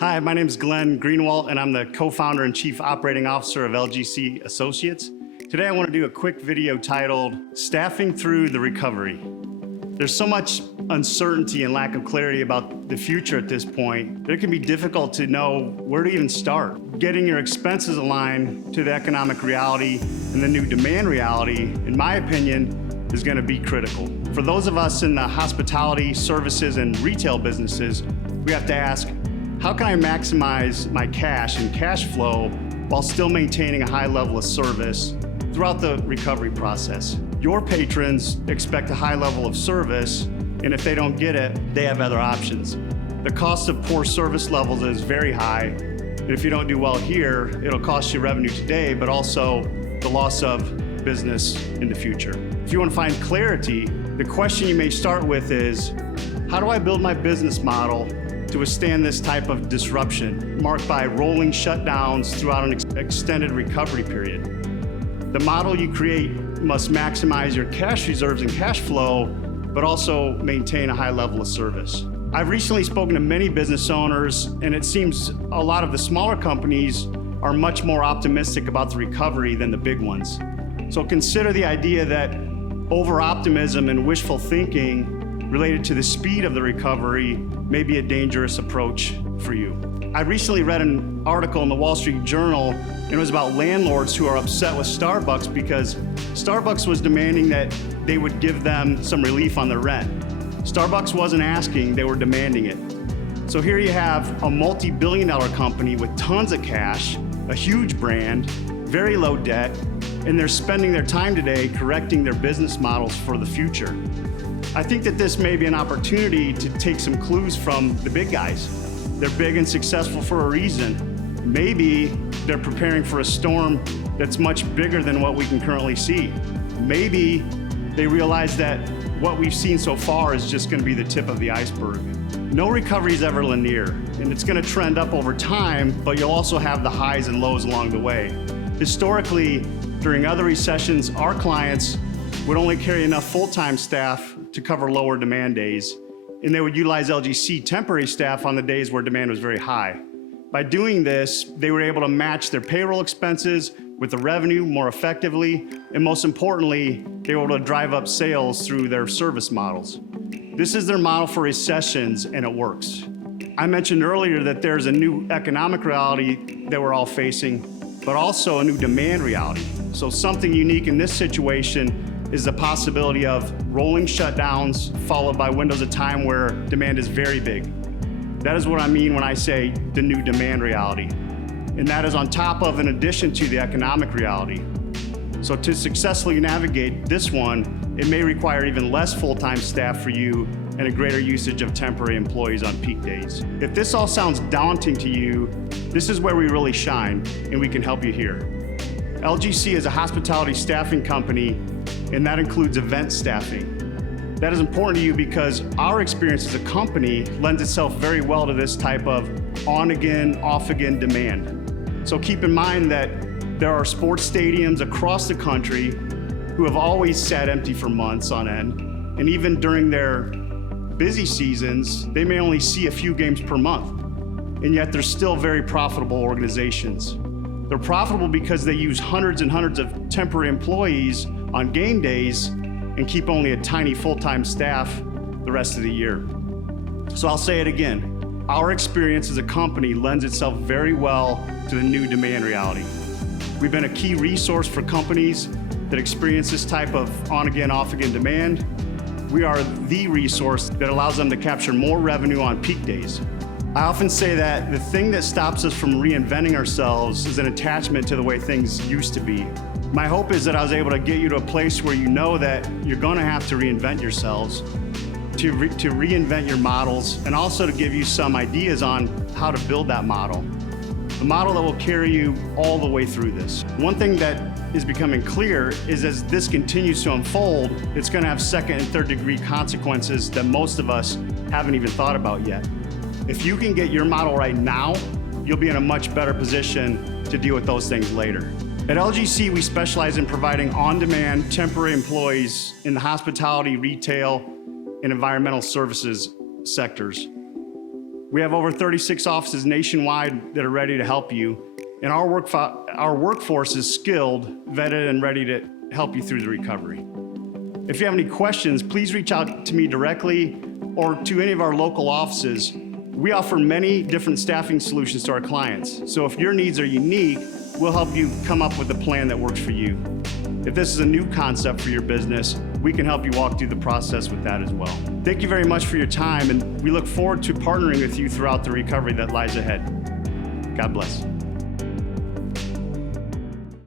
Hi, my name is Glen Greenawalt, and I'm the co-founder and chief operating officer of LGC Associates. Today, I want to do a quick video titled, Staffing Through the Recovery. There's so much uncertainty and lack of clarity about the future at this point that it can be difficult to know where to even start. Getting your expenses aligned to the economic reality and the new demand reality, in my opinion, is going to be critical. For those of us in the hospitality, services, and retail businesses, we have to ask, how can I maximize my cash and cash flow while still maintaining a high level of service throughout the recovery process? Your patrons expect a high level of service, and if they don't get it, they have other options. The cost of poor service levels is very high, and if you don't do well here, it'll cost you revenue today, but also the loss of business in the future. If you want to find clarity, the question you may start with is, how do I build my business model to withstand this type of disruption, marked by rolling shutdowns throughout an extended recovery period? The model you create must maximize your cash reserves and cash flow, but also maintain a high level of service. I've recently spoken to many business owners, and it seems a lot of the smaller companies are much more optimistic about the recovery than the big ones. So consider the idea that over-optimism and wishful thinking related to the speed of the recovery may be a dangerous approach for you. I recently read an article in the Wall Street Journal, and it was about landlords who are upset with Starbucks because Starbucks was demanding that they would give them some relief on their rent. Starbucks wasn't asking, they were demanding it. So here you have a multi-billion-dollar company with tons of cash, a huge brand, very low debt, and they're spending their time today correcting their business models for the future. I think that this may be an opportunity to take some clues from the big guys. They're big and successful for a reason. Maybe they're preparing for a storm that's much bigger than what we can currently see. Maybe they realize that what we've seen so far is just going to be the tip of the iceberg. No recovery is ever linear, and it's going to trend up over time, but you'll also have the highs and lows along the way. Historically, during other recessions, our clients would only carry enough full-time staff to cover lower demand days, and they would utilize LGC temporary staff on the days where demand was very high. By doing this, they were able to match their payroll expenses with the revenue more effectively, and most importantly, they were able to drive up sales through their service models. This is their model for recessions, and it works. I mentioned earlier that there's a new economic reality that we're all facing, but also a new demand reality. So something unique in this situation is the possibility of rolling shutdowns followed by windows of time where demand is very big. That is what I mean when I say the new demand reality. And that is on top of, in addition to, the economic reality. So to successfully navigate this one, it may require even less full-time staff for you and a greater usage of temporary employees on peak days. If this all sounds daunting to you, this is where we really shine, and we can help you here. LGC is a hospitality staffing company, and that includes event staffing. That is important to you because our experience as a company lends itself very well to this type of on-again, off-again demand. So keep in mind that there are sports stadiums across the country who have always sat empty for months on end, and even during their busy seasons, they may only see a few games per month, and yet they're still very profitable organizations. They're profitable because they use hundreds and hundreds of temporary employees on game days and keep only a tiny full-time staff the rest of the year. So I'll say it again, our experience as a company lends itself very well to the new demand reality. We've been a key resource for companies that experience this type of on-again, off-again demand. We are the resource that allows them to capture more revenue on peak days. I often say that the thing that stops us from reinventing ourselves is an attachment to the way things used to be. My hope is that I was able to get you to a place where you know that you're going to have to reinvent yourselves, to reinvent your models, and also to give you some ideas on how to build that model. The model that will carry you all the way through this. One thing that is becoming clear is as this continues to unfold, it's going to have second and third degree consequences that most of us haven't even thought about yet. If you can get your model right now, you'll be in a much better position to deal with those things later. At LGC, we specialize in providing on-demand temporary employees in the hospitality, retail, and environmental services sectors. We have over 36 offices nationwide that are ready to help you, and our workforce is skilled, vetted, and ready to help you through the recovery. If you have any questions, please reach out to me directly or to any of our local offices. We offer many different staffing solutions to our clients, so if your needs are unique, we'll help you come up with a plan that works for you. If this is a new concept for your business, we can help you walk through the process with that as well. Thank you very much for your time, and we look forward to partnering with you throughout the recovery that lies ahead. God bless.